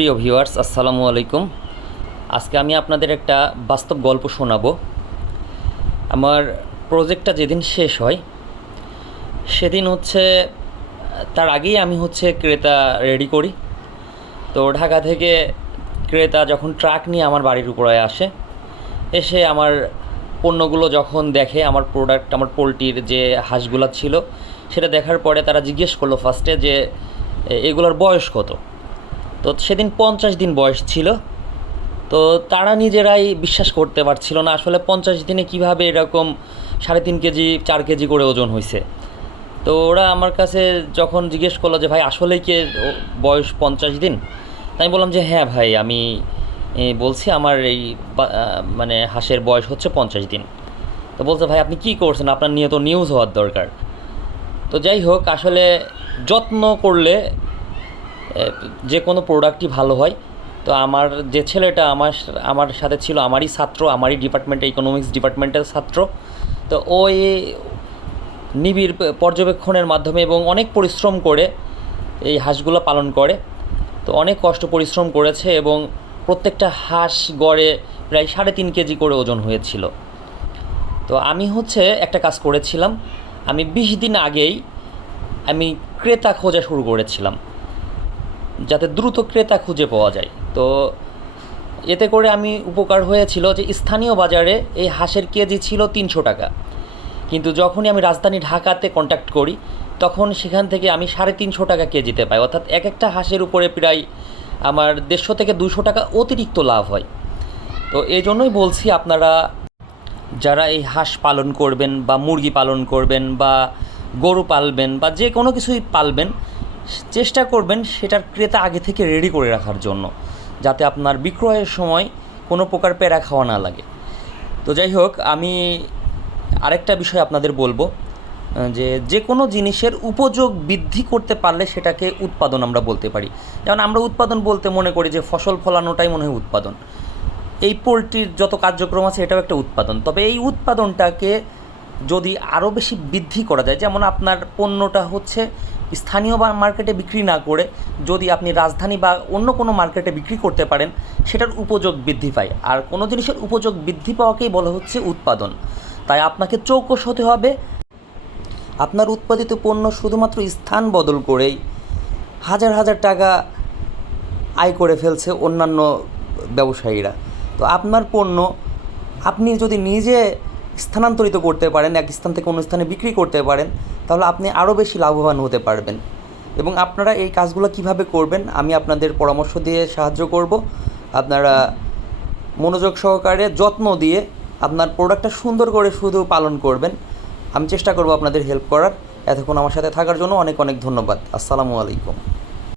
প্রিয় ভিউয়ার্স, আসসালামু আলাইকুম। আজকে আমি আপনাদের একটা বাস্তব গল্প শোনাবো। আমার প্রজেক্টটা যেদিন শেষ হয়, সেদিন হচ্ছে, তার আগেই আমি হচ্ছে ক্রেতা রেডি করি। তো ঢাকা থেকে ক্রেতা যখন ট্রাক নিয়ে আমার বাড়ির উপরে আসে, এসে আমার পণ্যগুলো যখন দেখে, আমার প্রোডাক্ট আমার পোলট্রির যে হাঁসগুলো ছিল, সেটা দেখার পরে তারা জিজ্ঞেস করল ফার্স্টে যে, এগুলোর বয়স কত? তো সেদিন পঞ্চাশ দিন বয়স ছিল। তো তারা নিজেরাই বিশ্বাস করতে পারছিল না আসলে পঞ্চাশ দিনে কীভাবে এরকম সাড়ে তিন কেজি, চার কেজি করে ওজন হয়েছে তো ওরা আমার কাছে যখন জিজ্ঞেস করল যে, ভাই আসলেই কি বয়স পঞ্চাশ দিন? তাই বললাম যে হ্যাঁ ভাই, আমি বলছি আমার এই মানে হাঁসের বয়স হচ্ছে পঞ্চাশ দিন। তো বলছে, ভাই, আপনি কী করছেন? আপনার নিয়ে তো নিউজ হওয়ার দরকার। তো যাই হোক, আসলে যত্ন করলে যে কোনো প্রোডাক্টই ভালো হয়। তো আমার যে ছেলেটা আমার আমার সাথে ছিল, আমারই ছাত্র, আমারই ডিপার্টমেন্টে ইকোনমিক্স ডিপার্টমেন্টের ছাত্র। তো ওই নিবিড় পর্যবেক্ষণের মাধ্যমে এবং অনেক পরিশ্রম করে এই হাঁসগুলো পালন করে। তো অনেক কষ্ট, পরিশ্রম করেছে এবং প্রত্যেকটা হাঁস গড়ে প্রায় সাড়ে তিন কেজি করে ওজন হয়েছিল। তো আমি হচ্ছে একটা কাজ করেছিলাম। আমি বিশ দিন আগেই আমি ক্রেতা খোঁজা শুরু করেছিলাম। যাতে দ্রুত ক্রেতা খুঁজে পাওয়া যায়। তো এতে করে আমি উপকার হয়েছিল যে স্থানীয় বাজারে এই হাঁসের কেজি ছিল তিনশো টাকা। কিন্তু যখনই আমি রাজধানী ঢাকাতে কন্ট্যাক্ট করি, তখন সেখান থেকে আমি সাড়ে তিনশো টাকা কেজিতে পাই। অর্থাৎ এক একটা হাঁসের উপরে প্রায় আমার দেড়শো থেকে দুশো টাকা অতিরিক্ত লাভ হয়। তো এই জন্যই বলছি আপনারা যারা এই হাঁস পালন করবেন বা মুরগি পালন করবেন বা গরু পালবেন বা যে কোনো কিছুই পালবেন চেষ্টা করবেন সেটার ক্রেতা আগে থেকে রেডি করে রাখার জন্য, যাতে আপনার বিক্রয়ের সময় কোনো প্রকার প্যারা খাওয়া না লাগে। তো যাই হোক, আমি আরেকটা বিষয় আপনাদের বলব যে যে কোনো জিনিসের উপযোগ বৃদ্ধি করতে পারলে সেটাকে উৎপাদন আমরা বলতে পারি। যেমন আমরা উৎপাদন বলতে মনে করি যে ফসল ফলানোটাই মনে হয় উৎপাদন। এই পোলট্রির যত কার্যক্রম আছে এটাও একটা উৎপাদন। তবে এই উৎপাদনটাকে যদি আরও বেশি বৃদ্ধি করা যায়, যেমন আপনার পণ্যটা হচ্ছে স্থানীয় বা মার্কেটে বিক্রি না করে যদি আপনি রাজধানী বা অন্য কোনো মার্কেটে বিক্রি করতে পারেন, সেটার উপযোগ বৃদ্ধি পায়। আর কোনো জিনিসের উপযোগ বৃদ্ধি পাওয়াকেই বলা হচ্ছে উৎপাদন। তাই আপনাকে চৌকস হতে হবে। আপনার উৎপাদিত পণ্য শুধুমাত্র স্থান বদল করেই হাজার হাজার টাকা আয় করে ফেলছে অন্যান্য ব্যবসায়ীরা। তো আপনার পণ্য আপনি যদি নিজে স্থানান্তরিত করতে পারেন, এক স্থান থেকে অন্য স্থানে বিক্রি করতে পারেন, তাহলে আপনি আরও বেশি লাভবান হতে পারবেন। এবং আপনারা এই কাজগুলো কীভাবে করবেন, আমি আপনাদের পরামর্শ দিয়ে সাহায্য করব। আপনারা মনোযোগ সহকারে যত্ন দিয়ে আপনার প্রোডাক্টটা সুন্দর করে শুধু পালন করবেন। আমি চেষ্টা করব আপনাদের হেল্প করার। এতক্ষণ আমার সাথে থাকার জন্য অনেক অনেক ধন্যবাদ। আসসালামু আলাইকুম।